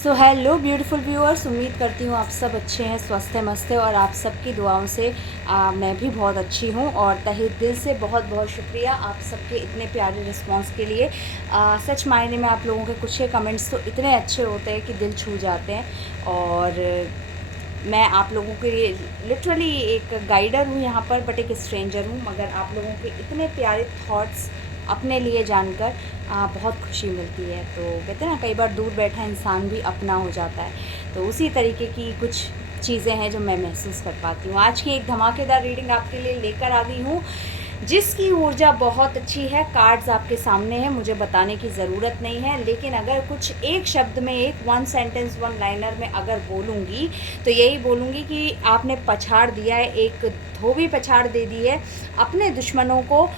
So hello beautiful viewers, उम्मीद करती हूँ आप सब अच्छे हैं, स्वस्थ हैं, मस्त हैं और आप सबकी दुआओं से मैं भी बहुत अच्छी हूँ। और तहे दिल से बहुत बहुत शुक्रिया आप सबके इतने प्यारे रिस्पांस के लिए। सच मायने में आप लोगों के कुछ कमेंट्स तो इतने अच्छे होते हैं कि दिल छू जाते हैं। और मैं आप लोगों के लिए लिटरली एक गाइडर हूँ यहाँ पर, बट एक स्ट्रेंजर हूँ, मगर आप लोगों के इतने प्यारे थॉट्स अपने लिए जानकर बहुत खुशी मिलती है। तो कहते हैं ना, कई बार दूर बैठा इंसान भी अपना हो जाता है। तो उसी तरीके की कुछ चीज़ें हैं जो मैं महसूस कर पाती हूँ। आज की एक धमाकेदार रीडिंग आपके लिए लेकर आ गई हूँ, जिसकी ऊर्जा बहुत अच्छी है। कार्ड्स आपके सामने हैं, मुझे बताने की ज़रूरत नहीं है, लेकिन अगर कुछ एक शब्द में, एक वन सेंटेंस वन लाइनर में अगर बोलूँगी तो यही बोलूँगी कि आपने पछाड़ दिया है, एक धोबी पछाड़ दे दी है, अपने दुश्मनों को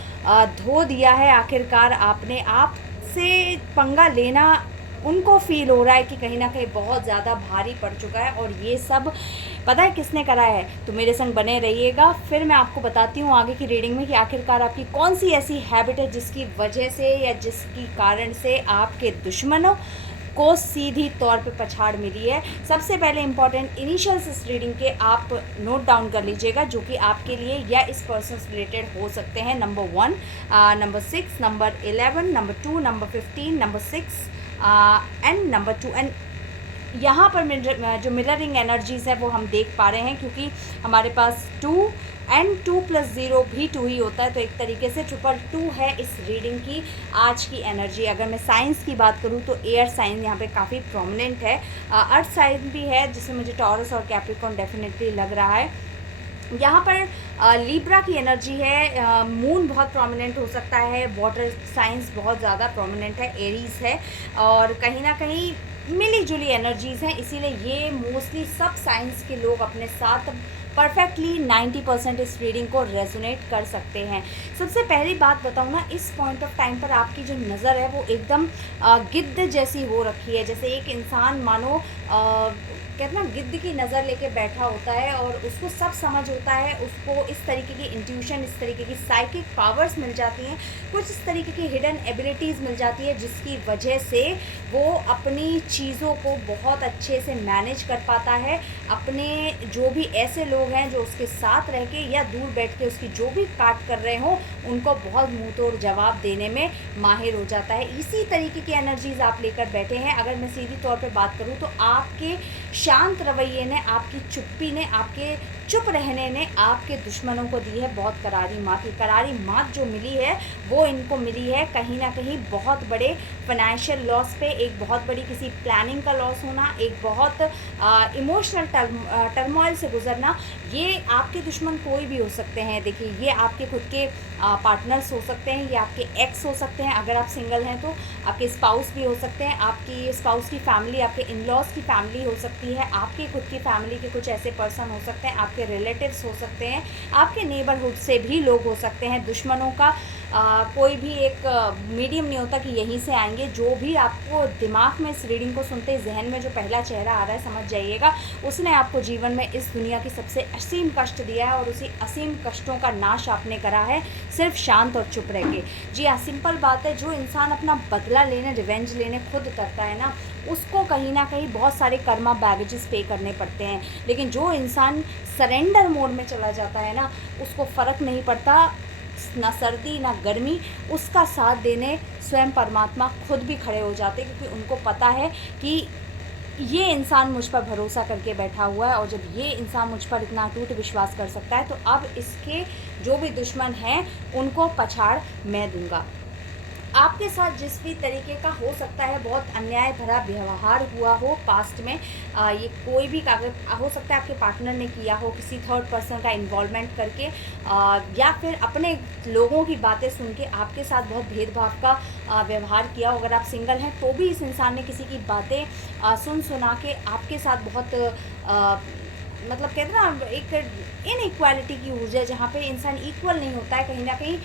धो दिया है। आखिरकार आपने आप से पंगा लेना उनको फ़ील हो रहा है कि कहीं ना कहीं बहुत ज़्यादा भारी पड़ चुका है। और ये सब पता है किसने करा है? तो मेरे संग बने रहिएगा, फिर मैं आपको बताती हूँ आगे की रीडिंग में कि आखिरकार आपकी कौन सी ऐसी हैबिट है जिसकी वजह से या जिसकी कारण से आपके दुश्मनों को सीधी तौर पे पछाड़ मिली है। सबसे पहले इंपॉर्टेंट इनिशियल्स इस रीडिंग के आप नोट डाउन कर लीजिएगा, जो कि आपके लिए या इस पर्सन से रिलेटेड हो सकते हैं। Number 1, number 6, number 11, number 2, number 15, number 6 and number 2। And यहाँ पर जो मिररिंग एनर्जीज़ है वो हम देख पा रहे हैं, क्योंकि हमारे पास 2 एंड 2 + 0 भी 2 ही होता है। तो एक तरीके से 222 है इस रीडिंग की आज की एनर्जी। अगर मैं साइंस की बात करूँ तो एयर साइन यहाँ पे काफ़ी प्रोमिनेंट है। अर्थ साइन भी है, जिसमें मुझे टॉरस और कैप्रिकॉर्न डेफिनेटली लग रहा है। यहाँ पर लिब्रा की एनर्जी है, मून बहुत प्रोमिनेंट हो सकता है, वाटर साइंस बहुत ज़्यादा प्रोमिनेंट है, एरीज है, और कहीं ना कहीं मिली जुली एनर्जीज़ हैं। इसीलिए ये मोस्टली सब साइंस के लोग अपने साथ परफेक्टली 90% इस रीडिंग को रेजोनेट कर सकते हैं। सबसे पहली बात बताऊँ ना, इस पॉइंट ऑफ टाइम पर आपकी जो नज़र है वो एकदम गिद्ध जैसी हो रखी है। जैसे एक इंसान मानो कहते ना गिद्ध की नज़र लेके बैठा होता है और उसको सब समझ होता है, उसको इस तरीके की इंट्यूशन, इस तरीके की साइकिक पावर्स मिल जाती हैं, कुछ इस तरीके की हिडन एबिलिटीज़ मिल जाती है, जिसकी वजह से वो अपनी चीज़ों को बहुत अच्छे से मैनेज कर पाता है। अपने जो भी ऐसे लोग हैं जो उसके साथ रह के या दूर बैठ के उसकी जो भी काट कर रहे हो, उनको बहुत मुंह तोड़ जवाब देने में माहिर हो जाता है। इसी तरीके की एनर्जीज़ आप लेकर बैठे हैं। अगर मैं सीधी तौर पे बात करूँ तो आपके शांत रवैये ने, आपकी चुप्पी ने, आपके चुप रहने ने आपके दुश्मनों को दी है बहुत करारी मात। ये करारी मात जो मिली है वो इनको मिली है कहीं ना कहीं बहुत बड़े फाइनेंशियल लॉस पे, एक बहुत बड़ी किसी प्लानिंग का लॉस होना, एक बहुत इमोशनल टर्मोइल से गुजरना। ये आपके दुश्मन कोई भी हो सकते हैं। देखिए, ये आपके खुद के पार्टनर्स हो सकते हैं, ये आपके एक्स हो सकते हैं, अगर आप सिंगल हैं तो आपके स्पाउस भी हो सकते हैं, आपकी स्पाउस की फैमिली, आपके इन लॉज की फैमिली हो सकती है, आपके खुद की फैमिली के कुछ ऐसे पर्सन हो सकते हैं, आपके रिलेटिव्स हो सकते हैं, आपके नेबरहुड से भी लोग हो सकते हैं। दुश्मनों का कोई भी एक मीडियम नहीं होता कि यहीं से आएंगे। जो भी आपको दिमाग में इस रीडिंग को सुनते ही जहन में जो पहला चेहरा आ रहा है, समझ जाइएगा उसने आपको जीवन में इस दुनिया की सबसे असीम कष्ट दिया है, और उसी असीम कष्टों का नाश आपने करा है सिर्फ शांत और चुप रह के। जी हाँ, सिंपल बात है, जो इंसान अपना बदला लेने, रिवेंज लेने खुद करता है ना, उसको कहीं ना कहीं बहुत सारे कर्मा बैगेजेस पे करने पड़ते हैं। लेकिन जो इंसान सरेंडर मोड में चला जाता है ना, उसको फ़र्क नहीं पड़ता ना सर्दी ना गर्मी, उसका साथ देने स्वयं परमात्मा खुद भी खड़े हो जाते हैं, क्योंकि उनको पता है कि ये इंसान मुझ पर भरोसा करके बैठा हुआ है, और जब ये इंसान मुझ पर इतना अटूट विश्वास कर सकता है तो अब इसके जो भी दुश्मन हैं उनको पछाड़ मैं दूंगा। आपके साथ जिस भी तरीके का हो सकता है बहुत अन्याय भरा व्यवहार हुआ हो पास्ट में, ये कोई भी कागज हो सकता है, आपके पार्टनर ने किया हो किसी थर्ड पर्सन का इन्वॉल्वमेंट करके, या फिर अपने लोगों की बातें सुन के आपके साथ बहुत भेदभाव का व्यवहार किया हो। अगर आप सिंगल हैं तो भी इस इंसान ने किसी की बातें सुना के आपके साथ बहुत मतलब कहते हैं ना एक इनइक्वालिटी की ऊर्जा, जहाँ पे इंसान इक्वल नहीं होता है, कहीं ना कहीं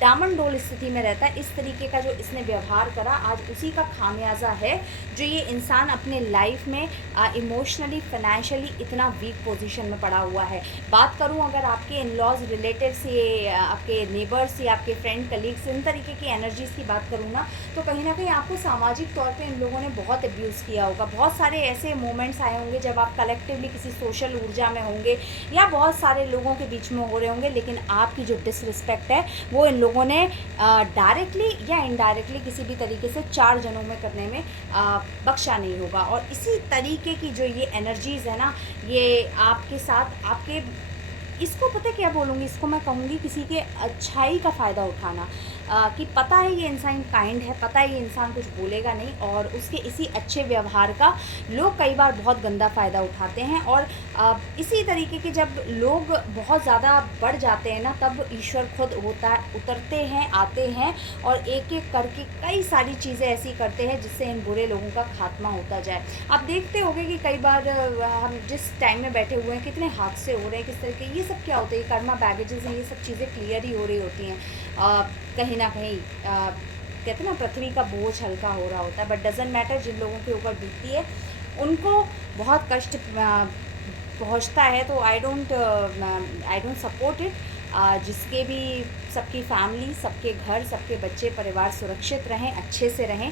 डामाडोल स्थिति में रहता है। इस तरीके का जो इसने व्यवहार करा, आज उसी का खामियाजा है जो ये इंसान अपने लाइफ में इमोशनली फाइनेंशियली इतना वीक पोजीशन में पड़ा हुआ है। बात करूं अगर आपके इन लॉज रिलेटिव्स, ये आपके नेबर्स या आपके फ्रेंड कलीग्स, इन तरीके की एनर्जीज़ की बात करूँ ना, तो कहीं ना कहीं आपको सामाजिक तौर पे इन लोगों ने बहुत अब्यूज़ किया होगा। बहुत सारे ऐसे मोमेंट्स आए होंगे जब आप कलेक्टिवली किसी सोशल ऊर्जा में होंगे या बहुत सारे लोगों के बीच में हो रहे होंगे, लेकिन आपकी जो डिसरिस्पेक्ट है वो इन लोगों ने डायरेक्टली या इनडायरेक्टली किसी भी तरीके से 4 जनों में करने में बख्शा नहीं होगा। और इसी तरीके की जो ये एनर्जीज़ है ना, ये आपके साथ आपके, इसको पता क्या बोलूँगी, इसको मैं कहूँगी किसी के अच्छाई का फ़ायदा उठाना, कि पता है ये इंसान काइंड है, पता है ये इंसान कुछ बोलेगा नहीं, और उसके इसी अच्छे व्यवहार का लोग कई बार बहुत गंदा फ़ायदा उठाते हैं। और इसी तरीके के जब लोग बहुत ज़्यादा बढ़ जाते हैं ना, तब ईश्वर खुद उतरते हैं, आते हैं और एक एक करके कई सारी चीज़ें ऐसी करते हैं जिससे इन बुरे लोगों का खात्मा होता जाए। आप देखते होंगे कि कई बार हम जिस टाइम में बैठे हुए हैं कितने हादसे हो रहे हैं, किस तरीके, ये सब क्या होता है, ये कर्मा बैगेजेस हैं, ये सब चीज़ें क्लियर ही हो रही होती हैं। कहीं ना कहीं कहते हैं ना पृथ्वी का बोझ हल्का हो रहा होता है, बट डजेंट मैटर, जिन लोगों के ऊपर बीतती है उनको बहुत कष्ट पहुंचता है। तो आई डोंट सपोर्ट इट। जिसके भी, सबकी फैमिली, सबके घर, सबके बच्चे परिवार सुरक्षित रहें, अच्छे से रहें,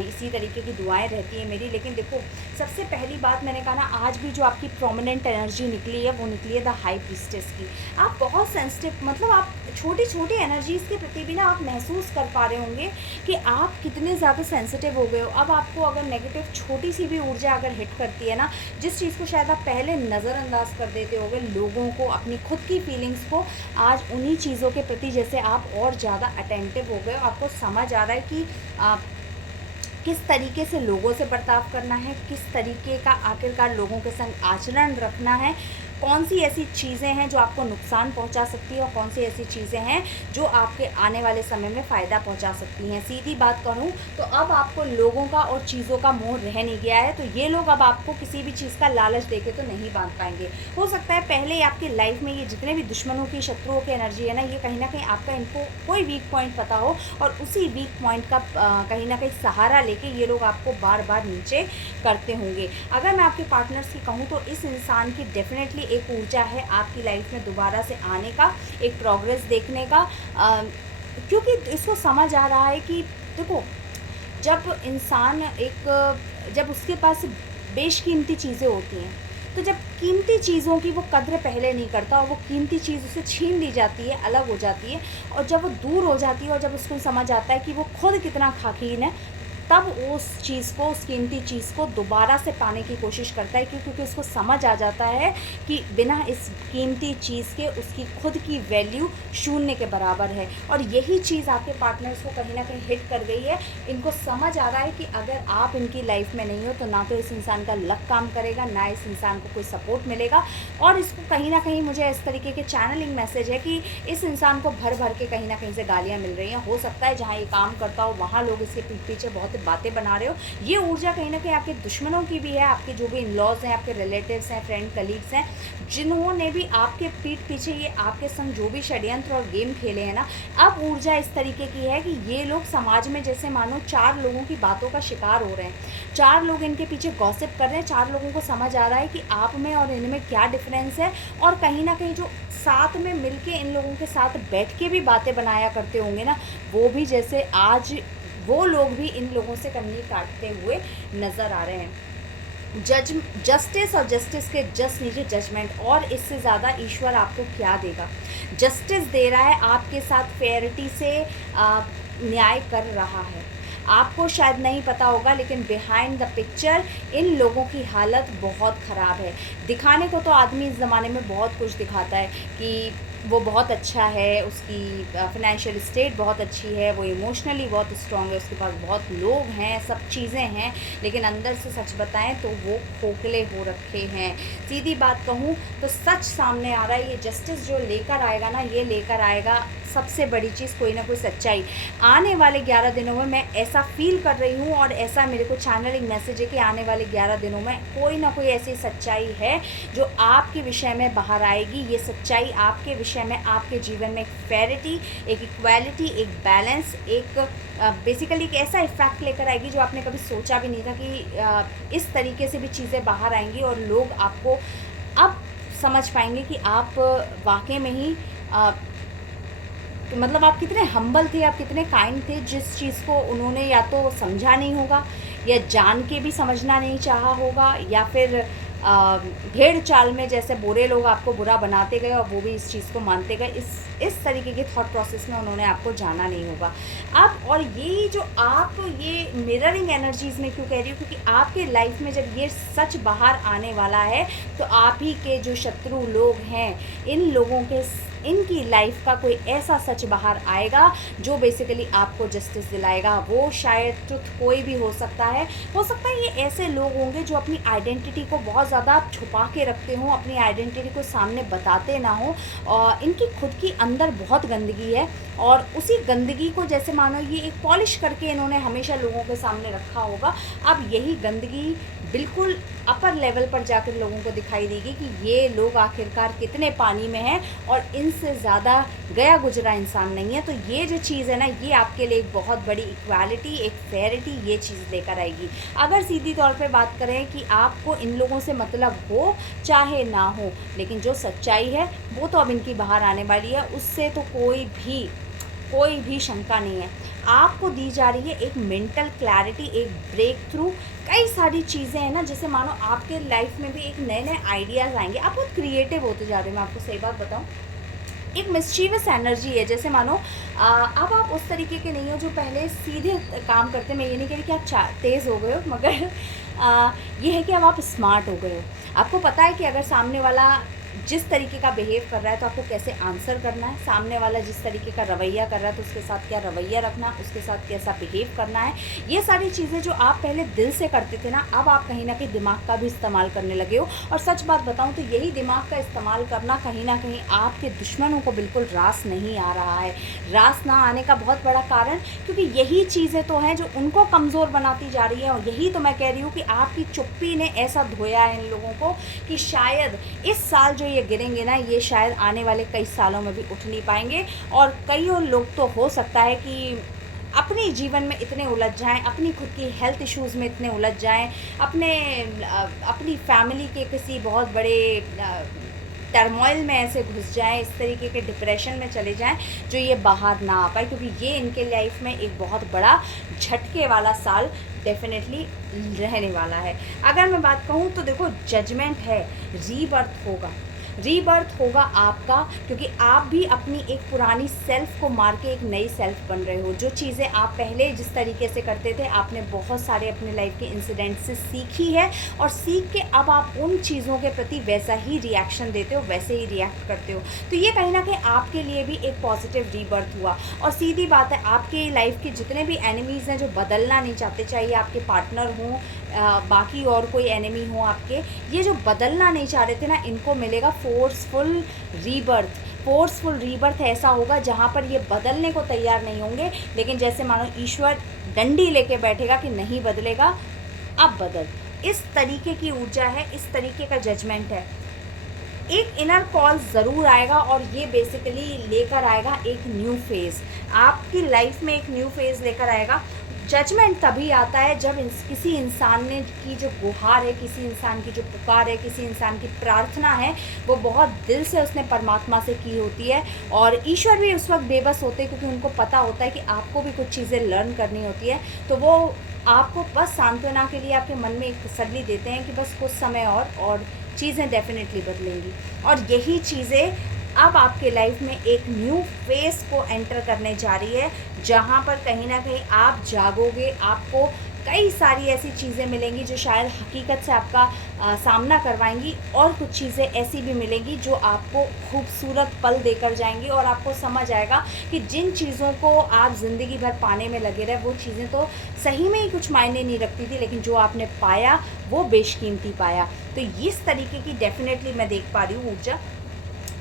इसी तरीके की दुआएं रहती हैं मेरी। लेकिन देखो, सबसे पहली बात मैंने कहा ना, आज भी जो आपकी प्रोमिनेंट एनर्जी निकली है वो निकली है द हाई प्रीस्टेस की। आप बहुत सेंसिटिव, मतलब आप छोटी छोटी एनर्जीज़ के प्रति भी ना आप महसूस कर पा रहे होंगे कि आप कितने ज़्यादा सेंसिटिव हो गए हो। अब आपको अगर नेगेटिव छोटी सी भी ऊर्जा अगर हिट करती है ना, जिस चीज़ को शायद आप पहले नज़रअंदाज कर देते होगे, लोगों को, अपनी खुद की फीलिंग्स को, आज उन्हीं चीज़ों के प्रति जैसे आप और ज़्यादा अटेंटिव हो गए। आपको समझ आ रहा है कि किस तरीके से लोगों से बर्ताव करना है, किस तरीके का आखिरकार लोगों के संग आचरण रखना है, कौन सी ऐसी चीज़ें हैं जो आपको नुकसान पहुंचा सकती है और कौन सी ऐसी चीज़ें हैं जो आपके आने वाले समय में फ़ायदा पहुंचा सकती हैं। सीधी बात करूं तो अब आपको लोगों का और चीज़ों का मोह रह नहीं गया है, तो ये लोग अब आपको किसी भी चीज़ का लालच देके तो नहीं बांध पाएंगे। हो सकता है पहले आपकी लाइफ में ये जितने भी दुश्मनों की, शत्रुओं की एनर्जी है ना, ये कहीं ना कहीं आपका, इनको कोई वीक पॉइंट पता हो और उसी वीक पॉइंट का कहीं ना कहीं सहारा लेके ये लोग आपको बार बार नीचे करते होंगे। अगर मैं आपके पार्टनर्स की कहूँ तो इस इंसान की डेफिनेटली एक ऊर्जा है आपकी लाइफ में दोबारा से आने का, एक प्रोग्रेस देखने का, क्योंकि इसको समझ आ रहा है कि देखो, जब इंसान जब उसके पास बेशकीमती चीज़ें होती हैं, तो जब कीमती चीज़ों की वो कद्र पहले नहीं करता और वो कीमती चीज़ उसे छीन ली जाती है, अलग हो जाती है, और जब वो दूर हो जाती है और जब उसको समझ आता है कि वो खुद कितना खाकीन है, तब उस चीज़ को, उस कीमती चीज़ को दोबारा से पाने की कोशिश करता है, क्योंकि उसको समझ आ जाता है कि बिना इस कीमती चीज़ के उसकी खुद की वैल्यू शून्य के बराबर है। और यही चीज़ आपके पार्टनर्स को कहीं ना कहीं हिट कर गई है। इनको समझ आ रहा है कि अगर आप इनकी लाइफ में नहीं हो तो ना तो इस इंसान का लक काम करेगा, ना इस इंसान को कोई सपोर्ट मिलेगा। और इसको कहीं ना कहीं मुझे इस तरीके के चैनलिंग मैसेज है कि इस इंसान को भर भर के कहीं ना कहीं से गालियाँ मिल रही हैं। हो सकता है जहाँ ये काम करता हो वहाँ लोग इसके पीठ पीछे बहुत बातें बना रहे हो। ये ऊर्जा कहीं ना कहीं आपके दुश्मनों की भी है, आपके जो भी इन लॉज हैं, आपके रिलेटिव्स हैं, फ्रेंड कलीग्स हैं, जिन्होंने भी आपके पीठ पीछे ये आपके संग जो भी षड्यंत्र और गेम खेले हैं ना, अब ऊर्जा इस तरीके की है कि ये लोग समाज में जैसे मानो 4 लोगों की बातों का शिकार हो रहे हैं, 4 लोग इनके पीछे गॉसिप कर रहे हैं, 4 लोगों को समझ आ रहा है कि आप में और इनमें क्या डिफरेंस है। और कहीं ना कहीं जो साथ में मिलके इन लोगों के साथ बैठ के भी बातें बनाया करते होंगे ना, वो भी जैसे आज वो लोग भी इन लोगों से कन्नी काटते हुए नज़र आ रहे हैं। जस्टिस और जस्टिस के जस्ट नीचे जजमेंट, और इससे ज़्यादा ईश्वर आपको क्या देगा। जस्टिस दे रहा है, आपके साथ फेयरिटी से न्याय कर रहा है। आपको शायद नहीं पता होगा लेकिन बिहाइंड द पिक्चर इन लोगों की हालत बहुत ख़राब है। दिखाने को तो आदमी इस ज़माने में बहुत कुछ दिखाता है कि वो बहुत अच्छा है, उसकी फ़ाइनेंशियल स्टेट बहुत अच्छी है, वो इमोशनली बहुत स्ट्रॉन्ग है, उसके पास बहुत लोग हैं, सब चीज़ें हैं, लेकिन अंदर से सच बताएं तो वो खोखले हो रखे हैं। सीधी बात कहूँ तो सच सामने आ रहा है। ये जस्टिस जो लेकर आएगा ना, ये लेकर आएगा सबसे बड़ी चीज़, कोई ना कोई सच्चाई। आने वाले 11 दिनों में मैं ऐसा फ़ील कर रही हूँ, और ऐसा मेरे को चैनलिंग मैसेज है कि आने वाले 11 दिनों में कोई ना कोई ऐसी सच्चाई है जो आपके विषय में बाहर आएगी। ये सच्चाई आपके विषय में, आपके जीवन में एक फेयरिटी, एक इक्वालिटी, एक बैलेंस, एक बेसिकली एक ऐसा इफ़ेक्ट लेकर आएगी जो आपने कभी सोचा भी नहीं था कि इस तरीके से भी चीज़ें बाहर आएंगी, और लोग आपको अब समझ पाएंगे कि आप वाकई में ही मतलब आप कितने हम्बल थे, आप कितने काइंड थे। जिस चीज़ को उन्होंने या तो समझा नहीं होगा, या जान के भी समझना नहीं चाहा होगा, या फिर भेड़ चाल में जैसे बुरे लोग आपको बुरा बनाते गए और वो भी इस चीज़ को मानते गए, इस तरीके के थॉट प्रोसेस में उन्होंने आपको जाना नहीं होगा। आप और ये जो आप ये मिररिंग एनर्जीज़ में क्यों कह रही हूँ, क्योंकि आपके लाइफ में जब ये सच बाहर आने वाला है तो आप ही के जो शत्रु लोग हैं, इन लोगों के इनकी लाइफ का कोई ऐसा सच बाहर आएगा जो बेसिकली आपको जस्टिस दिलाएगा। वो शायद ट्रुथ कोई भी हो सकता है ये ऐसे लोग होंगे जो अपनी आइडेंटिटी को बहुत ज़्यादा छुपा के रखते हों, अपनी आइडेंटिटी को सामने बताते ना हो, और इनकी खुद की अंदर बहुत गंदगी है, और उसी गंदगी को जैसे मानो ये एक पॉलिश करके इन्होंने हमेशा लोगों के सामने रखा होगा। अब यही गंदगी बिल्कुल अपर लेवल पर जाकर लोगों को दिखाई देगी कि ये लोग आखिरकार कितने पानी में हैं और इनसे ज़्यादा गया गुजरा इंसान नहीं है। तो ये जो चीज़ है ना, ये आपके लिए एक बहुत बड़ी इक्वालिटी, एक फेयरिटी, ये चीज़ लेकर आएगी। अगर सीधी तौर पे बात करें कि आपको इन लोगों से मतलब हो चाहे ना हो, लेकिन जो सच्चाई है वो तो अब इनकी बाहर आने वाली है, उससे तो कोई भी शंका नहीं है। आपको दी जा रही है एक मेंटल क्लैरिटी, एक ब्रेक थ्रू। कई सारी चीज़ें हैं ना, जैसे मानो आपके लाइफ में भी एक नए नए आइडियाज़ आएंगे, आप बहुत क्रिएटिव होते जा रहे हो। मैं आपको सही बात बताऊं, एक मिस्चीवस एनर्जी है। जैसे मानो अब आप उस तरीके के नहीं हो जो पहले सीधे काम करते। मैं ये नहीं कह रही कि आप तेज़ हो गए हो, मगर ये है कि अब आप स्मार्ट हो गए हो। आपको पता है कि अगर सामने वाला जिस तरीके का बिहेव कर रहा है तो आपको कैसे आंसर करना है, सामने वाला जिस तरीके का रवैया कर रहा है तो उसके साथ क्या रवैया रखना, उसके साथ कैसा बिहेव करना है। ये सारी चीज़ें जो आप पहले दिल से करते थे ना, अब आप कहीं ना कहीं दिमाग का भी इस्तेमाल करने लगे हो। और सच बात बताऊं तो यही दिमाग का इस्तेमाल करना कहीं ना कहीं आपके दुश्मनों को बिल्कुल रास नहीं आ रहा है। रास ना आने का बहुत बड़ा कारण, क्योंकि यही चीज़ें तो हैं जो उनको कमज़ोर बनाती जा रही है। और यही तो मैं कह रही हूँ कि आपकी चुप्पी ने ऐसा धोया है इन लोगों को कि शायद इस साल जो ये गिरेंगे ना, ये शायद आने वाले कई सालों में भी उठ नहीं पाएंगे। और कई और लोग तो हो सकता है कि अपने जीवन में इतने उलझ जाएं, अपनी खुद की हेल्थ इश्यूज़ में इतने उलझ जाएं, अपनी फैमिली के किसी बहुत बड़े टर्मोइल में ऐसे घुस जाएं, इस तरीके के डिप्रेशन में चले जाएं जो ये बाहर ना आ पाए, क्योंकि ये इनके लाइफ में एक बहुत बड़ा झटके वाला साल डेफिनेटली रहने वाला है। अगर मैं बात कहूँ तो देखो, जजमेंट है, रीबर्थ होगा आपका, क्योंकि आप भी अपनी एक पुरानी सेल्फ को मार के एक नई सेल्फ बन रहे हो। जो चीज़ें आप पहले जिस तरीके से करते थे, आपने बहुत सारे अपने लाइफ के इंसिडेंट से सीखी है, और सीख के अब आप उन चीज़ों के प्रति वैसा ही रिएक्शन देते हो, वैसे ही रिएक्ट करते हो। तो ये कहीं ना कहीं आपके लिए भी एक पॉजिटिव रीबर्थ हुआ। और सीधी बात है, आपके लाइफ के जितने भी एनिमीज़ हैं जो बदलना नहीं चाहते, चाहे आपके पार्टनर हों, बाकी और कोई एनिमी हो आपके, ये जो बदलना नहीं चाह रहे थे ना, इनको मिलेगा फोर्सफुल रीबर्थ ऐसा होगा जहाँ पर ये बदलने को तैयार नहीं होंगे, लेकिन जैसे मानो ईश्वर डंडी लेके बैठेगा कि नहीं बदलेगा, अब बदल। इस तरीके की ऊर्जा है, इस तरीके का जजमेंट है। एक इनर कॉल ज़रूर आएगा, और ये बेसिकली लेकर आएगा एक न्यू फेज़ आपकी लाइफ में, एक न्यू फेज़ लेकर आएगा। जजमेंट तभी आता है जब किसी इंसान ने की जो गुहार है, किसी इंसान की जो पुकार है, किसी इंसान की प्रार्थना है, वो बहुत दिल से उसने परमात्मा से की होती है। और ईश्वर भी उस वक्त बेबस होते हैं, क्योंकि उनको पता होता है कि आपको भी कुछ चीज़ें लर्न करनी होती है। तो वो आपको बस सांत्वना के लिए आपके मन में एक तसल्ली देते हैं कि बस कुछ समय और चीज़ें डेफिनेटली बदलेंगी। और यही चीज़ें अब आपके लाइफ में एक न्यू फेज़ को एंटर करने जा रही है, जहाँ पर कहीं ना कहीं आप जागोगे, आपको कई सारी ऐसी चीज़ें मिलेंगी जो शायद हकीकत से आपका सामना करवाएंगी, और कुछ चीज़ें ऐसी भी मिलेंगी जो आपको खूबसूरत पल देकर जाएंगी, और आपको समझ आएगा कि जिन चीज़ों को आप ज़िंदगी भर पाने में लगे रहे वो चीज़ें तो सही में ही कुछ मायने नहीं रखती थी, लेकिन जो आपने पाया वो बेशकीमती पाया। तो इस तरीके की डेफिनेटली मैं देख पा रही हूँ ऊर्जा।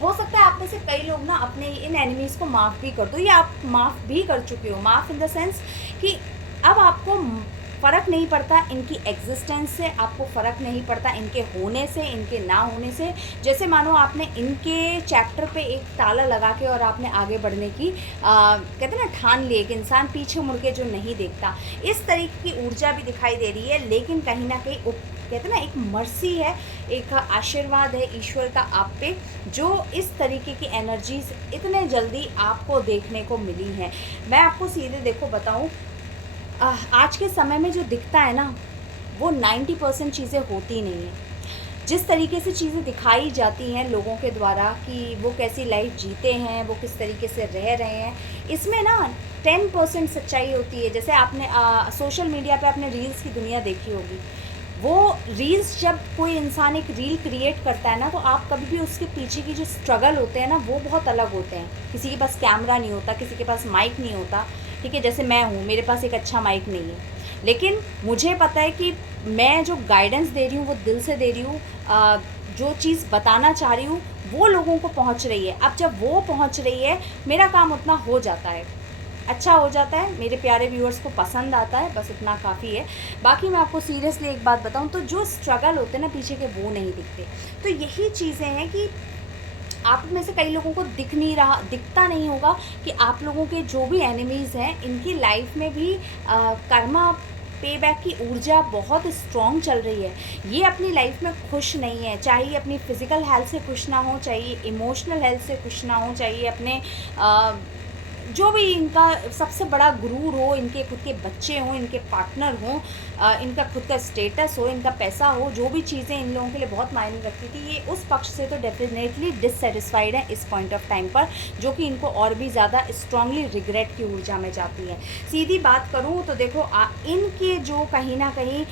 हो सकता है आप में से कई लोग ना अपने इन एनिमीज़ को माफ़ भी कर दो, या आप माफ़ भी कर चुके हो। माफ़ इन द सेंस कि अब आपको फ़र्क नहीं पड़ता इनकी एग्जिस्टेंस से, आपको फ़र्क नहीं पड़ता इनके होने से, इनके ना होने से। जैसे मानो आपने इनके चैप्टर पे एक ताला लगा के और आपने आगे बढ़ने की कहते हैं ना ठान लिए कि इंसान पीछे मुड़ के जो नहीं देखता, इस तरीके की ऊर्जा भी दिखाई दे रही है। लेकिन कहीं ना कहीं कहते हैं ना एक मर्सी है, एक आशीर्वाद है ईश्वर का आप पे, जो इस तरीके की एनर्जीज इतने जल्दी आपको देखने को मिली हैं। मैं आपको सीधे देखो बताऊं, आज के समय में जो दिखता है ना वो 90% चीज़ें होती नहीं हैं। जिस तरीके से चीज़ें दिखाई जाती हैं लोगों के द्वारा कि वो कैसी लाइफ जीते हैं, वो किस तरीके से रह रहे हैं, इसमें ना 10% सच्चाई होती है। जैसे आपने सोशल मीडिया पे आपने रील्स की दुनिया देखी होगी। वो रील्स जब कोई इंसान एक रील क्रिएट करता है ना, तो आप कभी भी उसके पीछे की जो स्ट्रगल होते हैं ना वो बहुत अलग होते हैं। किसी के पास कैमरा नहीं होता, किसी के पास माइक नहीं होता, ठीक है। जैसे मैं हूँ, मेरे पास एक अच्छा माइक नहीं है, लेकिन मुझे पता है कि मैं जो गाइडेंस दे रही हूँ वो दिल से दे रही हूँ। जो चीज़ बताना चाह रही हूँ वो लोगों को पहुँच रही है। अब जब वो पहुँच रही है, मेरा काम उतना हो जाता है, अच्छा हो जाता है, मेरे प्यारे व्यूअर्स को पसंद आता है, बस इतना काफ़ी है। बाकी मैं आपको सीरियसली एक बात बताऊं तो जो स्ट्रगल होते हैं ना पीछे के, वो नहीं दिखते। तो यही चीज़ें हैं कि आप में से कई लोगों को दिखता नहीं होगा कि आप लोगों के जो भी एनिमीज़ हैं इनकी लाइफ में भी कर्मा पे बैक की ऊर्जा बहुत स्ट्रॉन्ग चल रही है। ये अपनी लाइफ में खुश नहीं है, चाहे अपनी फ़िज़िकल हेल्थ से खुश ना हो, चाहिए इमोशनल हेल्थ से खुश ना हो, चाहिए अपने जो भी इनका सबसे बड़ा गुरूर हो, इनके खुद के बच्चे हों, इनके पार्टनर हों, इनका खुद का स्टेटस हो, इनका पैसा हो, जो भी चीज़ें इन लोगों के लिए बहुत मायने रखती थी, ये उस पक्ष से तो डेफिनेटली डिससेटिस्फाइड है इस पॉइंट ऑफ टाइम पर, जो कि इनको और भी ज़्यादा स्ट्रांगली रिग्रेट की ऊर्जा में जाती है। सीधी बात करूँ तो देखो, इनके जो कहीं ना कहीं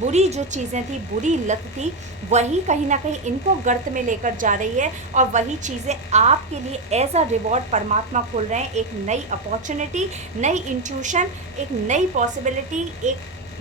बुरी जो चीज़ें थी, बुरी लत थी, वही कहीं ना कहीं इनको गर्त में लेकर जा रही है, और वही चीज़ें आपके लिए एज अ रिवॉर्ड परमात्मा खोल रहे हैं। एक नई अपॉर्चुनिटी, नई इंट्यूशन, एक नई पॉसिबिलिटी, एक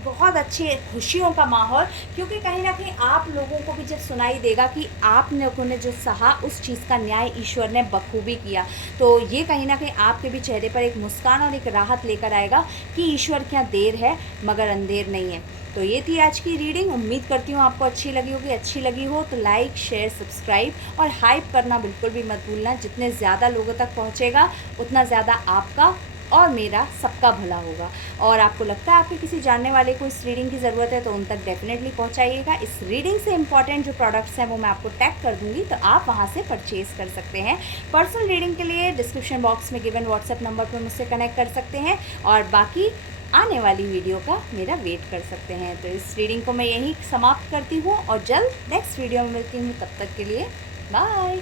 बहुत अच्छे खुशियों का माहौल, क्योंकि कहीं ना कहीं आप लोगों को भी जब सुनाई देगा कि आप लोगों ने जो सहा उस चीज़ का न्याय ईश्वर ने बखूबी किया, तो ये कहीं ना कहीं आपके भी चेहरे पर एक मुस्कान और एक राहत लेकर आएगा कि ईश्वर क्या देर है मगर अंधेर नहीं है। तो ये थी आज की रीडिंग। उम्मीद करती हूँ आपको अच्छी लगी होगी। अच्छी लगी हो तो लाइक, शेयर, सब्सक्राइब और हाइप करना बिल्कुल भी मत भूलना। जितने ज़्यादा लोगों तक पहुँचेगा उतना ज़्यादा आपका और मेरा सबका भला होगा। और आपको लगता है आपके किसी जानने वाले को इस रीडिंग की ज़रूरत है तो उन तक डेफिनेटली पहुंचाइएगा। इस रीडिंग से इंपॉर्टेंट जो प्रोडक्ट्स हैं वो मैं आपको टैग कर दूंगी, तो आप वहां से परचेज़ कर सकते हैं। पर्सनल रीडिंग के लिए डिस्क्रिप्शन बॉक्स में गिवन व्हाट्सएप नंबर पर मुझसे कनेक्ट कर सकते हैं, और बाकी आने वाली वीडियो का मेरा वेट कर सकते हैं। तो इस रीडिंग को मैं यहीं समाप्त करती हूँ और जल्द नेक्स्ट वीडियो में मिलती हूँ। तब तक के लिए बाय।